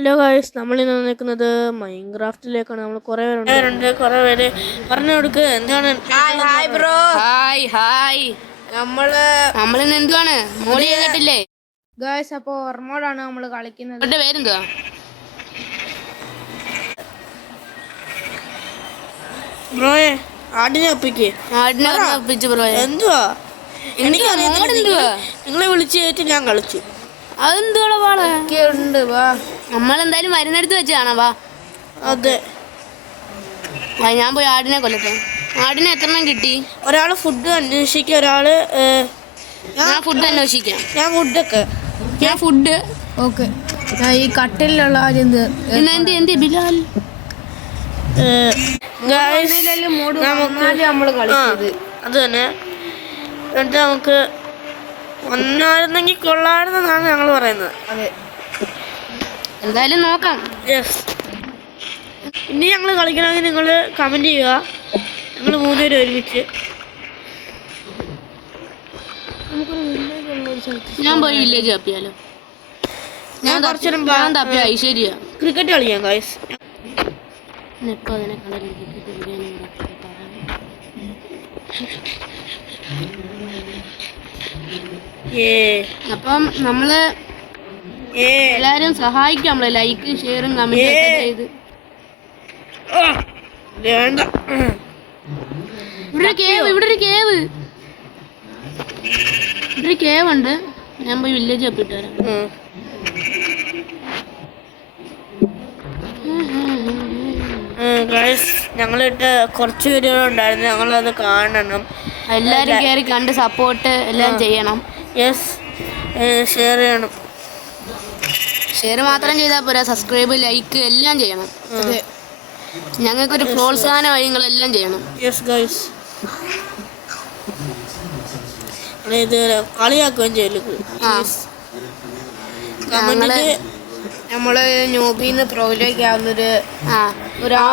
Hello guys, നമ്മളിന്ന് നിൽക്കുന്നത് മൈൻക്രാഫ്റ്റിലേക്കാണ്. നമ്മൾ കുറേ പേര് പറഞ്ഞു കൊടുക്ക് എന്താണ്. Hi bro. ഹായ് നമ്മളിന്ന് എന്തുവാണ് മോഡി ചെയ്തിട്ടില്ലേ ഗായ്സ്? അപ്പോൾ ഓർമ്മോടാണ് നമ്മൾ കളിക്കുന്നത്. അവരുടെ പേരെന്തുവാ? ബ്രോയെ ആടിനെ ഒപ്പിക്ക്. ബ്രോയെ എന്തുവാ എന്തുവാ നിങ്ങളെ വിളിച്ചു കയറ്റി ഞാൻ കളിച്ചു. അതെന്തുവാ വാള ഉണ്ട് വാ, നമ്മളെന്തായാലും മരുന്നെടുത്ത് വെച്ചാണോ? വാ. അതെ, ഞാൻ പോയി ആടിനെ കൊല്ലട്ടെ. ആടിനെ എത്രണ്ണം കിട്ടി? ഒരാള് ഫുഡ് അന്വേഷിക്കുക, ഒരാള് ഞാൻ ഫുഡ് അന്വേഷിക്കാം. ഞാൻ ഫുഡ് ഓക്കെ. ഈ കട്ടിലുള്ള എന്ത് ബിലാൽ നമ്മള് കളിച്ചത് അത് തന്നെ. എന്നിട്ട് നമുക്ക് ഒന്നായിരുന്നെങ്കിൽ കൊള്ളായിരുന്നെന്നാണ് ഞങ്ങൾ പറയുന്നത്. അതെ, എന്തായാലും നോക്കാം. യെസ്, ഇനി ഞങ്ങൾ കളിക്കണമെങ്കിൽ നിങ്ങൾ കമൻറ്റ് ചെയ്യുക. ഞങ്ങൾ 3 പേര് ഒരുമിച്ച്. ഞാൻ പോയി വില്ലേജ് തപ്പിയാലോ? ഞാൻ കുറച്ചു തപ്പിയ ഐശ്വര്യ ക്രിക്കറ്റ് കളിക്കാം ഗൈസ്. അപ്പം നമ്മള് എല്ലാരും സഹായിക്കാം. നമ്മള് ലൈക്ക് ഷെയറും കമന്റും ഒക്കെ ചെയ്ത്. വേണ്ട, ഇവിടെ ഒരു കേവ് ഉണ്ട്. ഞാൻ പോയി വില്ലേജ് തപ്പിട്ട് വരാം. ഞങ്ങളിട്ട് കുറച്ച് വീഡിയോ ഉണ്ടായിരുന്നു, ഞങ്ങളത് കാണണം. എല്ലാരും കയറി കണ്ട് സപ്പോർട്ട് എല്ലാം ചെയ്യണം. യെസ്, ഷെയർ ചെയ്യണം. ഷെയർ മാത്രം ചെയ്താൽ പോരാ, സബ്സ്ക്രൈബ് ലൈക്ക് എല്ലാം ചെയ്യണം. ഞങ്ങൾക്കൊരു പ്രോത്സാഹന വഴികളെല്ലാം ചെയ്യണം. യെസ് ഗൈസ്, ഇത് കളിയാക്കുകയും ചെയ്യല്. നമ്മള് ന്യൂബിന്ന് പ്രോയിലേക്ക് ആവുന്നൊരു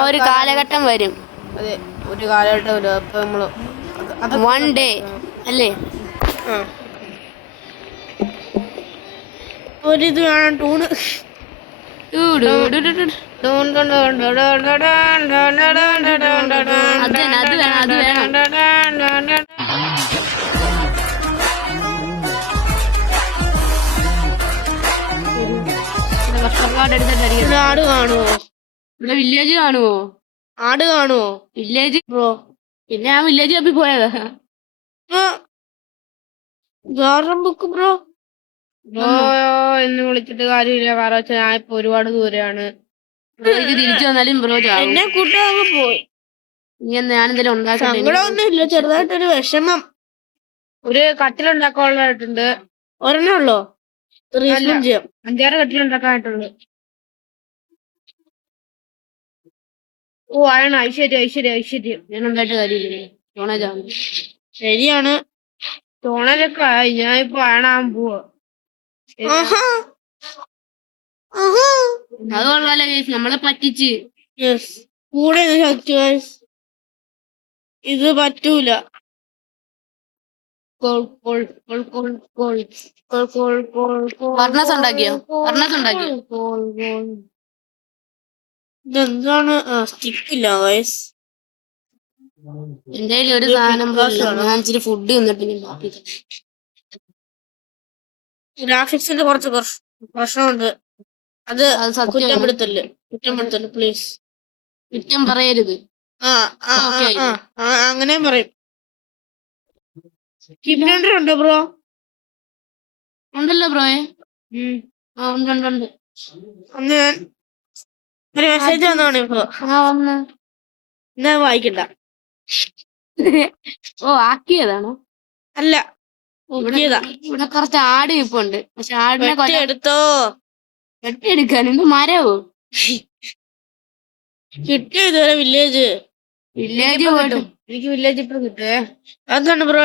ഒരു കാലഘട്ടം വരും. അതെ, ഒരു കാലഘട്ടം വരും. അപ്പൊ നമ്മള് വൺ ഡേ അല്ലേ? ഒരിത് വേണം, ടൂണ്. അത് വേണം. ആട് കാണുവോ? ഇവിടെ വില്ലേജ് കാണുവോ? ആട് കാണുവോ? Village bro. പിന്നെ ഞാൻ വില്ലേജ് തപ്പി പോയതാ. ബുക്ക് ബ്രോ എന്ന് വിളിച്ചിട്ട് കാര്യമില്ല. കാരണം ഞാൻ ഇപ്പൊ ഒരുപാട് ദൂരെയാണ്. ബ്രോയ്ക്ക് തിരിച്ചു വന്നാലും ബ്രോ എന്നെ കൂട്ടാകെ പോയി. ഞാനെന്തെങ്കിലും സങ്കടമൊന്നുമില്ല, ചെറുതായിട്ടൊരു വിഷമം. ഒരു കട്ടിലുണ്ടാക്കാനുള്ളതായിട്ടുണ്ട്. ഒരെണ്ണം ഉള്ളോ? 5-6 കട്ടിലുണ്ടാക്കാനായിട്ടുണ്ട്. ഓ ആണ്, ഐശ്വര്യം. ഞാൻ ഉണ്ടായിട്ട് കാര്യമില്ല. ശരിയാണ്, ടോണലൊക്കെ ആയി. ഞാൻ ഇപ്പൊ ആണാൻ പോവാ. അത് കൊള്ളാലോ ഗൈസ്, നമ്മളെ പറ്റിച്ച്. കൂടെ ഇത് പറ്റൂല. ഇതെന്താണ്? സ്റ്റിക്കില്ല ഗൈസ്. എന്റെ ഒരു സാധനം ഞാൻ ഇച്ചിരി ഫുഡ് തിന്നിട്ട്. ഗ്രാഫിക്സിന്റെ കുറച്ച് പ്രശ്നമുണ്ട്. അത് കുറ്റപ്പെടുത്തല് പ്ലീസ്. കുറ്റം പറയരുത്. അങ്ങനെ പറയും. ഉണ്ടോ ബ്രോ? ഉണ്ടല്ലോ ബ്രോയെ. ഉണ്ട്. ഒന്ന് ഒരു മെസ്സേജ് വന്നോണേ ഇപ്പൊ. എന്നാ വായിക്കണ്ട. ആക്കിയതാണോ? അല്ല, ഇവിടെ കുറച്ച് ആട് ഇപ്പുണ്ട്. പക്ഷെ ആടിനെ എടുത്തോ? വെട്ടിയെടുക്കാൻ എന്ത് മരവോ? കിട്ടിയോ ഇതുവരെ? വില്ലേജ് പോയിട്ടും എനിക്ക് വില്ലേജ് ഇപ്പൊ കിട്ടുവേ. അതാണ് ബ്രോ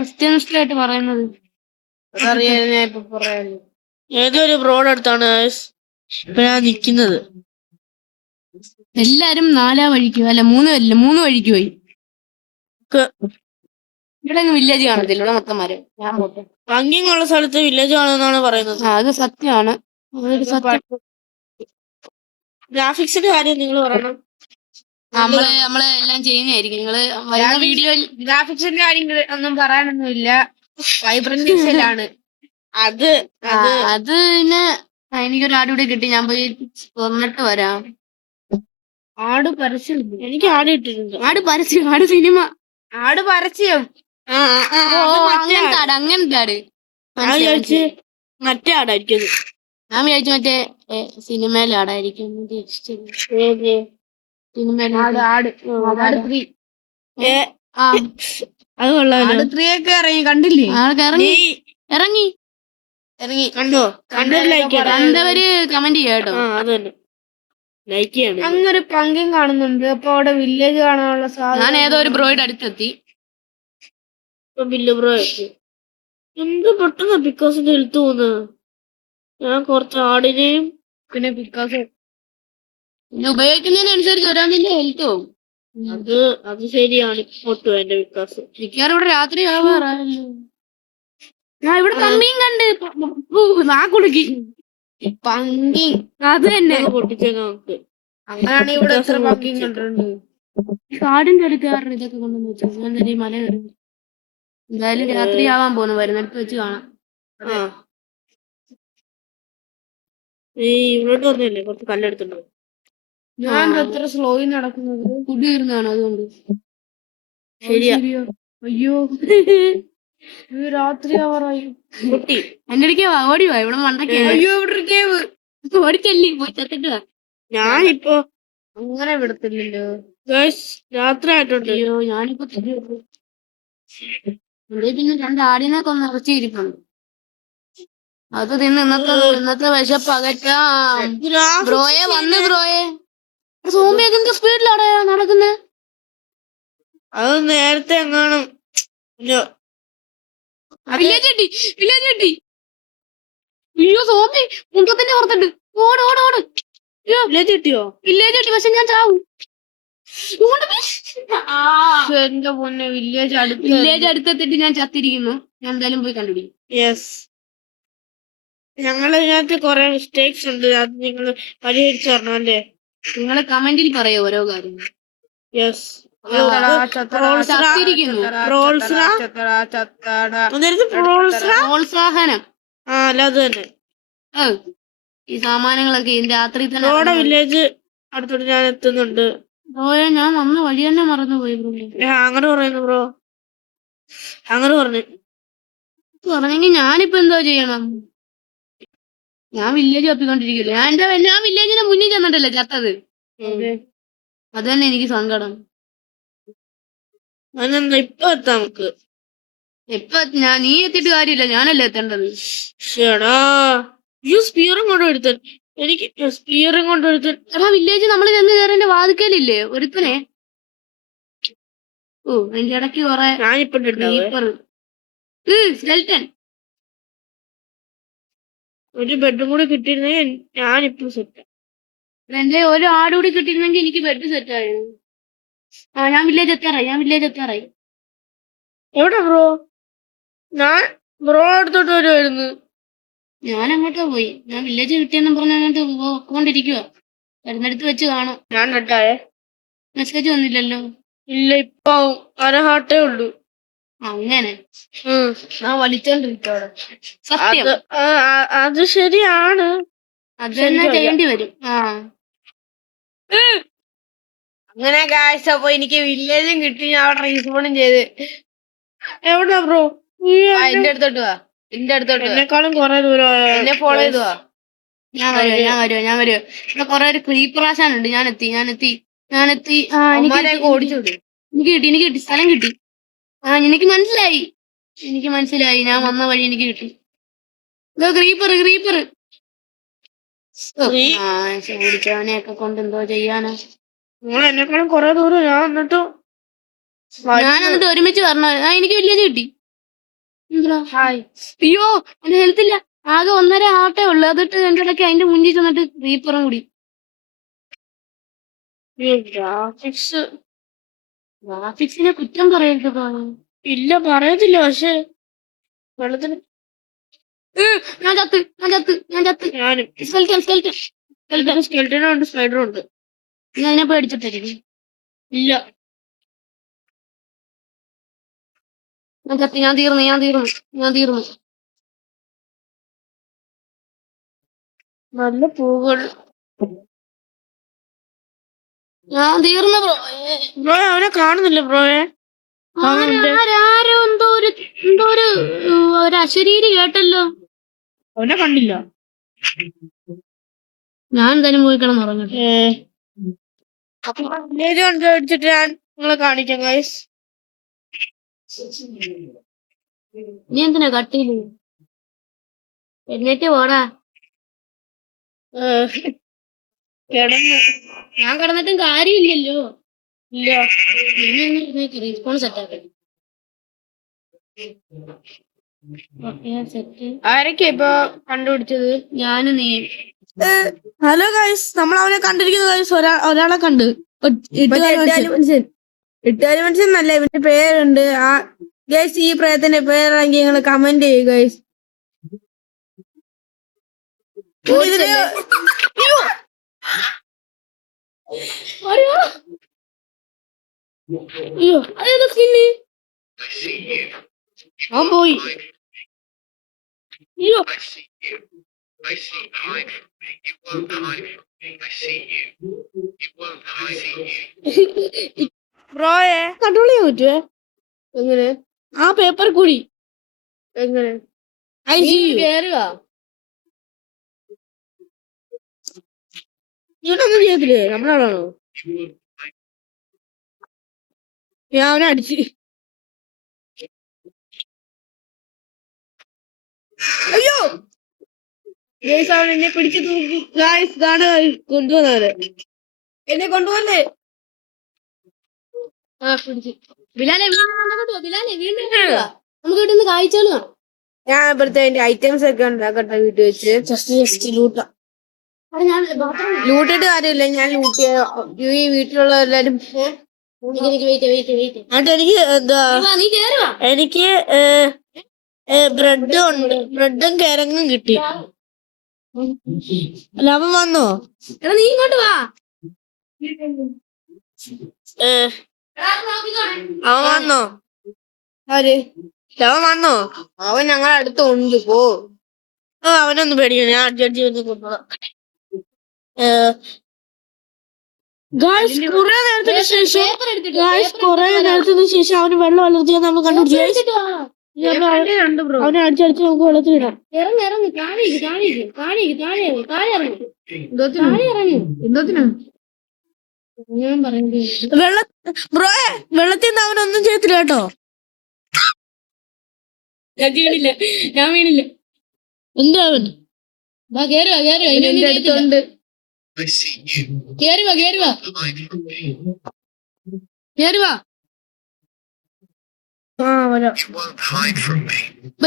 ക്രിസ്ത്യൻസിലായിട്ട് പറയുന്നത്. അതറിയാൻ ഞാൻ ഇപ്പൊ പറയാന്. ഏതൊരു ബ്രോഡ് അടുത്താണ് ഇപ്പൊ ഞാൻ നിക്കുന്നത്. എല്ലാരും 4 വഴിക്ക് അല്ല 3 വഴിക്ക് പോയി. ഇവിടെ വില്ലേജ് കാണത്തില്ല, ഇവിടെ മൊത്തം മരം. ഞാൻ പോട്ടെ. ഭംഗിയുള്ള സ്ഥലത്ത് വില്ലേജ് കാണുമെന്നാണ് പറയുന്നത്. അത് സത്യമാണ്. അതൊരു സത്യം. ഗ്രാഫിക്സിന്റെ കാര്യം നിങ്ങൾ പറയണം. നമ്മള് എല്ലാം ചെയ്യുന്നതായിരിക്കും. നിങ്ങള് വരുന്ന വീഡിയോയിൽ ഗ്രാഫിക്സിന്റെ കാര്യങ്ങൾ ഒന്നും പറയാനൊന്നുമില്ല. വൈബ്രന്റ് പിക്സലാണ്. അത് അത് പിന്നെ എനിക്കൊരു ആട് കൂടി കിട്ടി. ഞാൻ പോയി തുറന്നിട്ട് വരാം. ആട് പരസ്യം. എനിക്ക് ആട് കിട്ടിയിട്ടുണ്ട്. ആട് പരസ്യം, ആട് സിനിമ, ആട് പരസ്യം. അങ്ങനത്തെ ആട്, അങ്ങനത്തെ ആട്. ഞാൻ വിചാരിച്ച് മറ്റേ ആടായിരിക്കും. ഞാൻ വിചാരിച്ചു മറ്റേ സിനിമയിലെ ആടായിരിക്കും. സിനിമയിലെ ആട് 3. അത് കൊള്ളാമല്ലോ. ആട് 3 ഒക്കെ ഇറങ്ങി കണ്ടില്ലേ? ഇറങ്ങി കണ്ടോ? കണ്ടവര് കമന്റ് ചെയ്യാം കേട്ടോ. അത് തന്നെ ലൈക്ക് ചെയ്യണം. അങ്ങൊരു പങ്കും കാണുന്നുണ്ട്. അപ്പൊ അവിടെ വില്ലേജ് കാണാനുള്ള ഞാൻ ഏതോ ഒരു ബ്രോയുടെ അടുത്തെത്തി. ബില്ല് ബ്രോ എന്ത് പെട്ടെന്ന് പിക്കോസിന്റെ ഹെൽത്ത് പോകുന്നത്. ഞാൻ കുറച്ച് ആടിനെയും പിന്നെ പിക്കാസ് പിന്നെ ഉപയോഗിക്കുന്നതിനനുസരിച്ച് ഒരാളിന്റെ ഹെൽത്ത് പോകും. അത് ശരിയാണ്. പൊട്ടു എന്റെ വിക്കാസ്. മിക്കവാറും ഇവിടെ രാത്രി ആവാറല്ലോ. ഞാൻ ഇവിടെ പമ്മിയും കണ്ട് ആ കുടുക്കി പങ്കി. അത് തന്നെ പൊട്ടിച്ചേക്കാം നമുക്ക്. അങ്ങനെയാണെങ്കിൽ ഇവിടെ എത്ര പങ്കിയും കണ്ടിട്ടുണ്ട്. കാടിന്റെ അടുക്കാരുടെ ഇതൊക്കെ കൊണ്ടെന്ന് വെച്ചു. ഞാൻ തന്നെ മല കയറി. എന്തായാലും രാത്രി ആവാൻ പോന്നു. വരുന്നിടത്ത് വെച്ച് കാണാം. ഇവിടോട്ട് വന്നില്ലേ? കുറച്ച് കല്ലെടുത്തുണ്ടോ? ഞാൻ എത്ര സ്ലോയിൽ നടക്കുന്നത്. ഫുഡ് തീർന്നാണ് അതുകൊണ്ട്. ശരിയാ. അയ്യോ രാത്രി ആവാറായി. കുട്ടി എന്റെ അടുക്കേ വാ, ഓടി വാ. ഇവിടെ മണ്ടയ്ക്ക് അയ്യോ ഇവിടെ കേവ്. ഓടിച്ചല്ലേ പോയി ചത്തിട്ട് വാ. ഞാനിപ്പോ അങ്ങനെ വിടത്തില്ലല്ലോ. രാത്രി ആയിട്ടുണ്ട്. അയ്യോ ഞാനിപ്പോ എന്റെ പിന്നെ 2 ആടിനെ കൊന്ന് ഇറച്ചിയിരിപ്പുണ്ട്. അത് തിന്ന് ഇന്നത്തെ വിശപ്പ് അകറ്റാം. ബ്രോയെ വന്ന് ബ്രോയെ. സോംബിയൊക്കെ എന്ത് സ്പീഡിലാടാ നടക്കുന്നേ. അത് നേരത്തെ എങ്ങാനും വില്ലേജ് കിട്ടി. അയ്യോ സോംബി മുണ്ടത്തിന്റെ പുറത്തുണ്ട്. ഓട് വില്ലേജ് കിട്ടിയോ? വില്ലേജ് കിട്ടി. പക്ഷെ ഞാൻ ചാവും. എന്റെ പൊന്നെ വില്ലേജ് അടുത്തെത്തിട്ട് ഞാൻ ചത്തിരിക്കുന്നു. ഞാൻ എന്തായാലും പോയി കണ്ടുപിടിക്കും. യെസ്. ഇതിനകത്ത് കൊറേ മിസ്റ്റേക്സ് ഉണ്ട്. അത് നിങ്ങൾ പരിഹരിച്ചു തരണം അല്ലേ? നിങ്ങള് കമന്റിൽ പറയോ ഓരോ കാര്യങ്ങൾ. യെസ്. ചത്തിരിക്കുന്നു. പ്രോത്സാഹനം. അല്ല അത് തന്നെ. ഈ സാമാനങ്ങളൊക്കെ രാത്രി തന്നെ. വില്ലേജ് അടുത്തോട്ട് ഞാൻ എത്തുന്നുണ്ട്. ബ്രോയെ ഞാൻ വന്ന വഴി തന്നെ മറന്നുപോയി. അങ്ങനെ പറയുന്നു ബ്രോ. അങ്ങനെ പറഞ്ഞെങ്കിൽ ഞാനിപ്പോ എന്തോ ചെയ്യണം? ഞാൻ വില്ലേജ് തപ്പിക്കൊണ്ടിരിക്കില്ല. ഞാൻ വില്ലേജിന്റെ മുന്നിൽ ചെന്നിട്ടല്ലേ ചത്തത്. അത് തന്നെ എനിക്ക് സങ്കടം. അതിനെന്താ ഇപ്പൊ എത്താം നമുക്ക്. നീ എത്തിയിട്ട് കാര്യമില്ല, ഞാനല്ലേ എത്തേണ്ടത്. സ്പീറും കൊണ്ടുവരുത്തൻ. എനിക്ക് സ്പീറും കൊണ്ടുവരുത്തൻ. എടാ വില്ലേജ് നമ്മൾ ചെന്ന് കയറിന്റെ വാതിക്കലില്ലേ ഒരുത്തനെ. അതിന്റെ ഇടയ്ക്ക് കൊറേ സ്കെൽട്ടൻ. ഒരു ബെഡും കൂടി കിട്ടിയിരുന്നെങ്കിൽ ഞാനിപ്പോ സെറ്റ്. എന്റെ ഒരു ആട് കൂടി കിട്ടിയിരുന്നെങ്കിൽ എനിക്ക് ബെഡ് സെറ്റ് ആയിരുന്നു. ഞാൻ വില്ലേജ് എത്താറായി. എവിടെ ബ്രോ? ഞാൻ ബ്രോ അടുത്തോട്ട് വരുമായിരുന്നു. ഞാൻ അങ്ങോട്ടാ പോയി. ഞാൻ വില്ലേജ് കിട്ടിയെന്ന് പറഞ്ഞ അങ്ങോട്ട് പോയിക്കൊണ്ടിരിക്കുക. വരുന്നിടത്ത് വെച്ച് കാണാം. ഞാൻ റെഡായേ. മെസ്സേജ് വന്നില്ലല്ലോ. ഇല്ല, ഇപ്പൊ അരഹാട്ടേ ഉള്ളൂ. അങ്ങനെ ഞാൻ വലിച്ചോണ്ടിരിക്കവിടെ. സത്യം അത് ശരിയാണ്. അത് തന്നെ ചെയ്യേണ്ടി വരും. അങ്ങനെ കാഴ്ച അപ്പൊ എനിക്ക് വില്ലേജും കിട്ടി. ഞാൻ അവിടെ റീസ്പോണും ചെയ്ത്. എവിടാ ബ്രോ? എന്റെ അടുത്തോട്ട് വാ. എന്നെക്കാളും കൊറേ ദൂരം. എന്നെ ഫോളോ ചെയ്ത് വാ. ഞാൻ വരുവോ. ഇവിടെ കൊറേ ഒരു ക്രീപ്പറാശാനുണ്ട്. ഞാൻ എത്തി. ഓടിച്ചോട്. എനിക്ക് കിട്ടി. സ്ഥലം കിട്ടി. എനിക്ക് മനസ്സിലായി. ഞാൻ വന്ന വഴി എനിക്ക് കിട്ടി. ക്രീപ്പർ ഓടിച്ചവനെയൊക്കെ കൊണ്ട് എന്തോ ചെയ്യാനാ. നിങ്ങൾ എന്നെക്കാളും കൊറേ ദൂരം. ഞാൻ എന്നിട്ട് ഒരുമിച്ച് വരണോ? എനിക്ക് വില്ലേജ് കിട്ടി. അയ്യോ എന്റെ ഹെൽത്ത് ഇല്ല. ആകെ 1.5 ആട്ടേ ഉള്ളു. അതിട്ട് എന്റെ ഇടയ്ക്ക് അതിന്റെ മുന്നിൽ ചെന്നിട്ട് ക്രീപ്പറും കൂടി. ഗ്രാഫിക്സിനെ കുറ്റം പറയരുത്. ഇല്ല പറയത്തില്ല. പക്ഷെ വെള്ളത്തിന് ഞാൻ ചത്ത് ഞാൻ ചത്ത് ഞാൻ ചത്ത്. ഞാനും സ്കെൽറ്റൻ സ്കെൽറ്റൻ സ്കെൽറ്റൻ. സ്കെൽറ്റനും ഉണ്ട്, സ്പൈഡറും ഉണ്ട്. ഞാൻ അതിനെ പേടിച്ചിട്ടിരിക്കും. ഇല്ല, ഞാൻ ചത്ത് ഞാൻ തീർന്നു ഞാൻ തീർന്നു ഞാൻ തീർന്നു. നല്ല പൂവുകൾ. ഞാൻ തീർന്നു ബ്രോ. ബ്രോ അവനെ കാണുന്നില്ല ബ്രോയെ. ആരോ എന്തോ ഒരു അശരീരി കേട്ടല്ലോ. അവനെ കണ്ടില്ല. ഞാൻ എന്തായാലും പോയി കിടന്നുറങ്ങട്ടെ. അപ്പൊ കണ്ടുപിടിച്ചിട്ട് ഞാൻ നിങ്ങളെ കാണിക്കാം ഗൈസ്. നീ എന്തിനാ കട്ടിയില് എന്നിട്ട് പോടാ. കിടന്ന് ഞാൻ കിടന്നിട്ടും കാര്യമില്ലല്ലോ. ഇല്ല. റീസ്പോൺ സെറ്റാക്കി സെറ്റ്. ആരൊക്കെ ഇപ്പൊ കണ്ടുപിടിച്ചത്? ഞാനും നീ. ഹലോ ഗൈസ്, നമ്മൾ അവനെ കണ്ടിരിക്കുന്നു ഗൈസ്. ഒരാളെ കണ്ട്. എട്ടുകാലി മനുഷ്യൻ എന്നല്ല ഇവന്റെ പേരുണ്ട്. ആ ഗൈസ്, ഈ പ്രയത്തിന്റെ പേരാണെങ്കിൽ നിങ്ങൾ കമന്റ് ചെയ്യൂ ഗൈസ്. അയ്യോ അതേതാ സ്കിന്ന്? അവൻ പോയി. അയ്യോ ബ്രോയെ കൺട്രോൾ ചെയ്യാൻ പറ്റുവേ? എങ്ങനെ? ആ പേപ്പർ കൂടി എങ്ങനെ? കേറുക. ഇങ്ങോട്ടൊന്നും ചെയ്യത്തില്ലേ? നമ്മളാണോ? ഞാൻ അവനെ അടിച്ച്. അയ്യോ ഗൈസ്, അവൻ എന്നെ പിടിച്ചു തൂക്കി. ഗൈസ് ഇതാണ് കൊണ്ടുവന്നവര്. എന്നെ കൊണ്ടുവന്നേ. ആ പിടിച്ചു. ബിലാലെ വീണ്ടും ബിലാലെ വീണ്ടും നമുക്ക് കിട്ടുന്ന കാഴ്ചകൾ കാണാം. ഞാൻ ഇപ്പോഴത്തെ അതിന്റെ ഐറ്റംസ് ഒക്കെ ഉണ്ടാക്കട്ടെ വീട്ടിൽ വെച്ച്. ജസ്റ്റ് ലൂട്ടാ. ലൂട്ടിട്ട് കാര്യമില്ല, ഞാൻ ലൂട്ട് ഈ വീട്ടിലുള്ള എല്ലാരും. എനിക്ക് എന്താ, എനിക്ക് ബ്രെഡും ഉണ്ട്. ബ്രെഡും കിഴങ്ങും കിട്ടി. അല്ല അവൻ വന്നോ? എടാ നീ ഇങ്ങോട്ട് വാ. അവൻ വന്നോ? ആര്? അവൻ വന്നോ? അവൻ ഞങ്ങളുടെ അടുത്തുണ്ട്. പോ. അവനൊന്നും പേടിക്കണം, ഞാൻ അഡ്ജസ്റ്റ് ചെയ്ത് കൊണ്ടുപോകാം. കുറെ നേരത്തിന് ശേഷം അവന് വെള്ളം അലർജിയാ നമ്മൾ കണ്ടുപിടിച്ചു. അവനെ അടിച്ചടിച്ച് നമുക്ക് വെള്ളത്തിൽ ഇടാം. ഇറങ്ങി താഴെ ഇറങ്ങി. ഞാൻ പറയുന്നത് ബ്രോയെ, വെള്ളത്തിൽ നിന്ന് അവനൊന്നും ചെയ്യത്തില്ല കേട്ടോ. ഞാൻ വീണില്ല. എന്താ അവൻ? കേറുവാ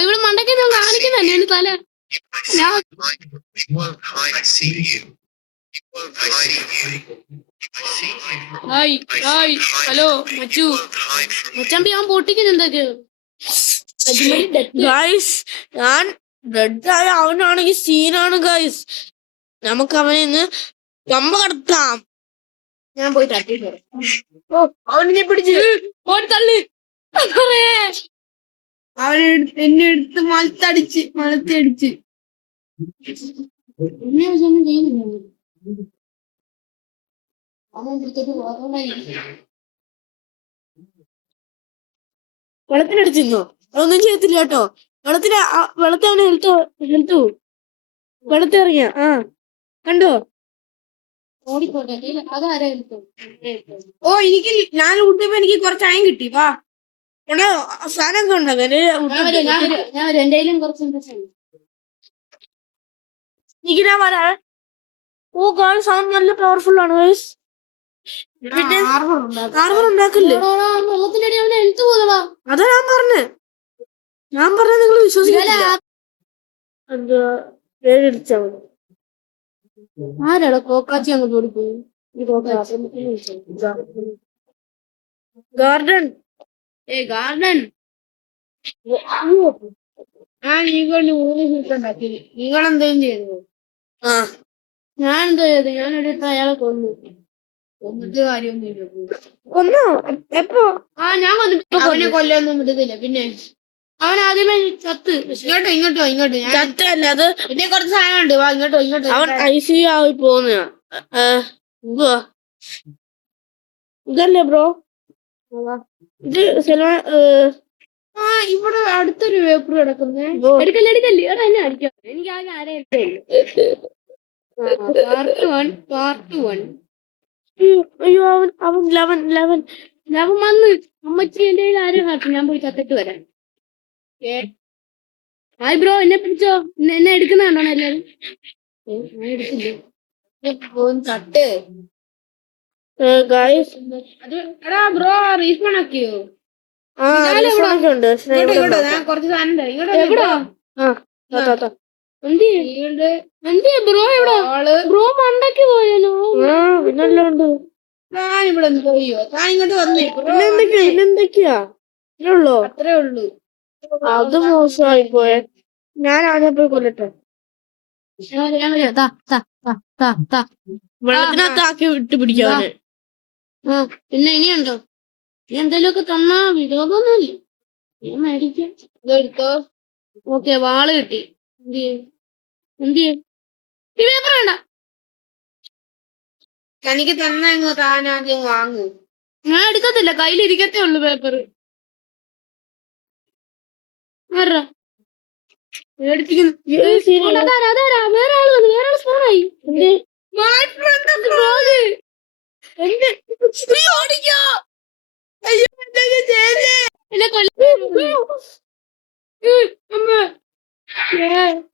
ഇവിടെ മണ്ടയ്ക്ക് ഞാൻ കാണിക്കുന്നല്ലേ എന്റെ തല. ഹലോ മച്ചാമ്പി ഞാൻ പൊട്ടിക്കുന്നു എന്തൊക്കെയോ. ഗൈസ്, ഞാൻ ബ്രെഡ് ആയ അവനാണെങ്കിൽ സീനാണ് ഗൈസ്. നമുക്ക് അവനെ ഇന്ന് കമ്പ കടത്താം. ഞാൻ പോയി തട്ടി. അവനെ പിടിച്ച് തള്ളി. അവനെ എന്നെ എടുത്ത് മലത്തടിച്ച്. വെള്ളത്തിനടിച്ചിരുന്നോ? അതൊന്നും ചെയ്യത്തില്ല കേട്ടോ. വെള്ളത്തെ അവനെ ഹെൽത്ത് വെള്ളത്തിൽ ഇറങ്ങിയ കണ്ടോ? ഓടിക്കോട്ടെ. അതാരാ ഓ, ഞാൻ ഊട്ടിയപ്പോ എനിക്ക് കുറച്ച് അയം കിട്ടി. വാ, സാധനമൊക്കെ ഉണ്ടോ? ഞാൻ എന്റെയിലും കുറച്ച് എനിക്ക് ഞാൻ വരാ. ഓ ഗൈസ്, അവൻ നല്ല പവർഫുൾ ആണ് ഗൈസ്. പിന്നെ ആർമർ ഉണ്ടാക്കില്ലേ? വെള്ളത്തിന്റെ അടി അവനെ എടുത്തു പോകടാ. അതാ ഞാൻ പറഞ്ഞ നിങ്ങൾ വിശ്വസിക്കില്ല. എന്താ പേടിച്ചാ ആരാടാ കോക്കാച്ചി അങ്ങോട്ട് ഓടിപ്പോയി? ഗാർഡൻ. ഗാർഡൻ ഞാൻ നീകൊണ്ട് 3 ഷൂട്ട് ഉണ്ടാക്കി. നിങ്ങളെന്തേലും ചെയ്തു? ആ ഞാൻ എന്താ ചെയ്തത്? ഞാൻ എടുത്ത് അയാളെ കൊന്നു. ഒന്നിട്ട് കാര്യമൊന്നുമില്ല. കൊന്നോ? എപ്പോ? ഞാൻ കൊന്നു. അവനെ കൊല്ലൊന്നും വിടുന്നില്ല. പിന്നെ അവൻ ആദ്യമേ ചത്ത്. ഇങ്ങോട്ടോ ഇങ്ങോട്ട്. ഞാൻ ചത്തല്ല അത്, പിന്നെ കുറച്ച് സാധനം ഉണ്ട്. വാ ഇങ്ങോട്ടോ. അവൻ ICU ആയി പോകുന്ന എന്തുവാ ഇതല്ലേ ബ്രോ? ഇത് സൽമാൻ ഇവിടെ അടുത്തൊരു പേപ്പർ കിടക്കുന്നേ. എടുക്കല്ലേ എടാ എന്നെ അടിക്കാം. എനിക്ക് ആകെ ആരെ പാർട്ട് 1. അയ്യോ അവൻ 11 ഞാൻ വന്ന് അമ്മച്ചി എന്റെ കയ്യിൽ ആരും കാട്ടും. ഞാൻ പോയി ചത്തിട്ട് വരാം. ഹായ് ബ്രോ, എന്നെ പിടിച്ചോ. എന്നെ എടുക്കുന്നുണ്ടോ എല്ലാരും? ഞാൻ എടുക്കില്ല. തട്ട്. ഗൈസ് അത് എടാ ബ്രോ റീസ്പോൺ ആക്കിയോ? ഉണ്ട്. ഇങ്ങോട്ടോ. ഞാൻ കുറച്ച് സാധനം തരാം. ഇങ്ങോട്ടോ. എന്തിയെ ബ്രോ ഇവിടെ? ബ്രോ മണ്ടക്ക് പോയാലോ? പിന്നെല്ലാം ഉണ്ട്. ഞാൻ ഇവിടെ പോയോ? താൻ ഇങ്ങോട്ട് വന്നേ. പിന്നെന്തൊക്കെയാ ഇതുള്ളോ? അത്രേ ഉള്ളൂ. അത് മോശമായി പോയെ. ഞാൻ ആദ്യം പോയി കൊല്ലട്ടെ. വെള്ളത്തിനകത്താക്കി വിട്ട് പിടിക്കാന്. പിന്നെ ഇനിയുണ്ടോ? നീ എന്തേലുമൊക്കെ തന്നാ വിരോധമൊന്നുമില്ല. ഞാൻ മേടിക്കാം. ഇതെടുത്തോ. ഓക്കെ, വാള് കിട്ടി. എന്തിയെ ഈ പേപ്പർ വേണ്ട. തനിക്ക് തന്നങ്ങ് താനാദ്യം വാങ്ങൂ. ഞാൻ എടുക്കത്തില്ല, കയ്യിലിരിക്കത്തേ ഉള്ളു പേപ്പർ. വേറെ ആള് സ്പോണായി. എന്നെ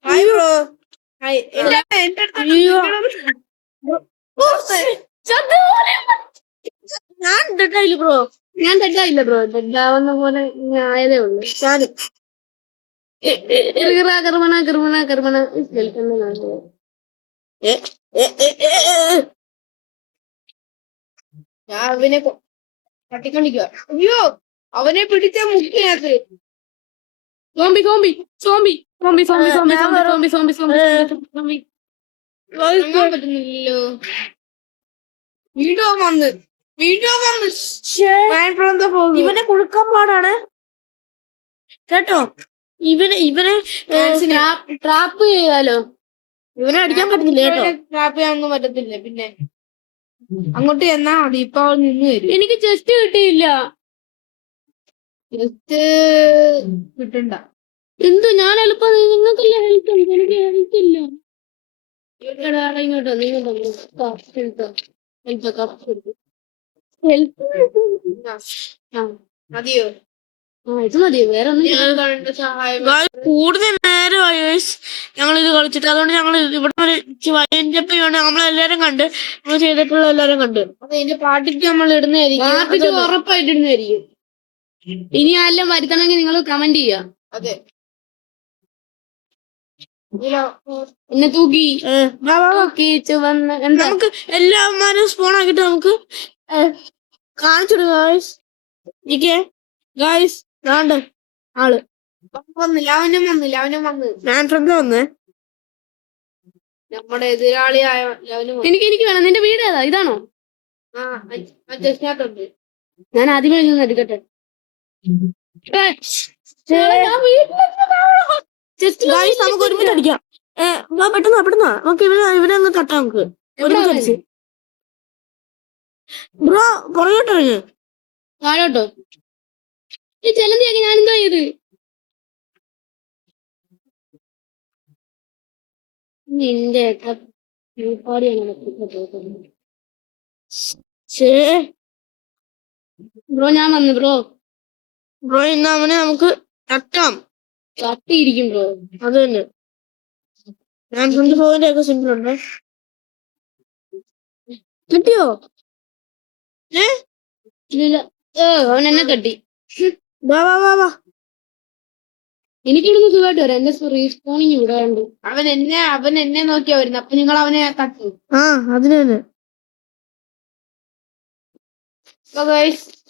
ഹായ് ബ്രോ. ഞാൻ ഡെഡായില്ല ബ്രോ. ഞാൻ തെറ്റായില്ല ബ്രോ. തെറ്റാവുന്ന പോലെ ആയതേ ഉള്ളു. കർമ്മണ ഞാൻ അവനെ തട്ടിക്കൊണ്ടിരിക്കുക. അയ്യോ, അവനെ പിടിച്ച മുക്കിനകത്ത്. പറ്റുന്നില്ലല്ലോ. വീണ്ടും വന്ന് ഇവനെ കുഴുക്കാൻ പാടാണ് കേട്ടോ. ഇവനെ ട്രാപ്പ് ചെയ്യാലോ. ഇവനെ അടിക്കാൻ പറ്റുന്നില്ല കേട്ടോ. ട്രാപ്പ് ചെയ്യാനൊന്നും പറ്റത്തില്ല. പിന്നെ അങ്ങോട്ട് ചെന്നാ മതി. ഇപ്പൊ അവൾ നിന്ന് വരും. എനിക്ക് ചെസ്റ്റ് കിട്ടിയില്ല. ജസ്റ്റ് കിട്ടണ്ട. എന്തു ഞാൻ എളുപ്പം നിങ്ങൾക്കല്ലേ ഹെൽത്ത് ഉണ്ട്, എനിക്ക് ഹെൽത്ത് ഇല്ല. ഇങ്ങോട്ടോ മതിയോ? ഇത് മതിയോ? വേറെ ഒന്നും സഹായം കൂടുതൽ നേരമായി ഞങ്ങളിത് കളിച്ചിട്ട്. അതുകൊണ്ട് ഞങ്ങൾ ഇവിടെ നമ്മളെല്ലാരും കണ്ട് നമ്മൾ ചെയ്തിട്ടുള്ള എല്ലാരും കണ്ട്. അതെ, ഇതിന്റെ പാട്ടിക്ക് നമ്മൾ ഇടുന്നതായിരിക്കും. ഉറപ്പായിട്ട് ഇടുന്നതായിരിക്കും. ഇനി ആരെല്ലാം വരുത്തണമെങ്കിൽ നിങ്ങൾ കമന്റ് ചെയ്യാം. അതെ, എന്നെ തൂക്കി എന്താ നമുക്ക് എല്ലാവരും സ്പോൺ ആക്കിട്ട് നമുക്ക് കാണിച്ചിടും ഗായ്സ്. വേണ്ട ആള് വന്നില്ല. അവനും വന്ന് ഞാൻ ഫ്രണ്ട് വന്നേ. നമ്മുടെ എതിരാളിയായ എനിക്ക് വേണം. നിന്റെ വീട് ഏതാ? ഇതാണോ? ജസ്റ്റിനകത്തുണ്ട്. ഞാൻ ആദ്യമേ നിന്ന് എടുക്കട്ടെ. നമുക്ക് ഒരുമിച്ച് അടിക്കാം. പെട്ടെന്ന് നമുക്ക് ഇവനെ അങ്ങ് തട്ടാം. നമുക്ക് ഒരുമിച്ച് അടിച്ച് ബ്രോ പുറകോട്ടോ. താഴോട്ടോ? ഈ ചെലന്തിയൊക്കെ ഞാൻ എന്തോ ചെയ്ത്? നിന്റെ ബ്രോ ഞാൻ വന്നു ബ്രോ. ഇന്ന് അവനെ നമുക്ക് തട്ടാം. തട്ടിയിരിക്കും ബ്രോ. അത് തന്നെ. ഞാൻ 24 ഒക്കെ സിമ്പിൾ ഉണ്ട്. കിട്ടിയോ? അവൻ എന്നെ തട്ടി. വാ എനിക്കിടുന്ന് സുഖമായിട്ട് വരാം. എന്റെ റീസ്പോണിങ് വിടാണ്ട്. അവൻ എന്നെ നോക്കിയാ വരുന്നത്. അപ്പൊ നിങ്ങൾ അവനെ തട്ടു. അതിന് തന്നെ.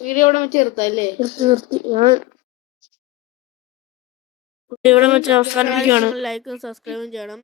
വീഡിയോ ഇവിടെ വെച്ച് നിർത്താം അല്ലേ? നിർത്തി. ഇവിടെ വെച്ച് അവസാനിപ്പിക്കുകയാണ്. ലൈക്കും സബ്സ്ക്രൈബും ചെയ്യണം.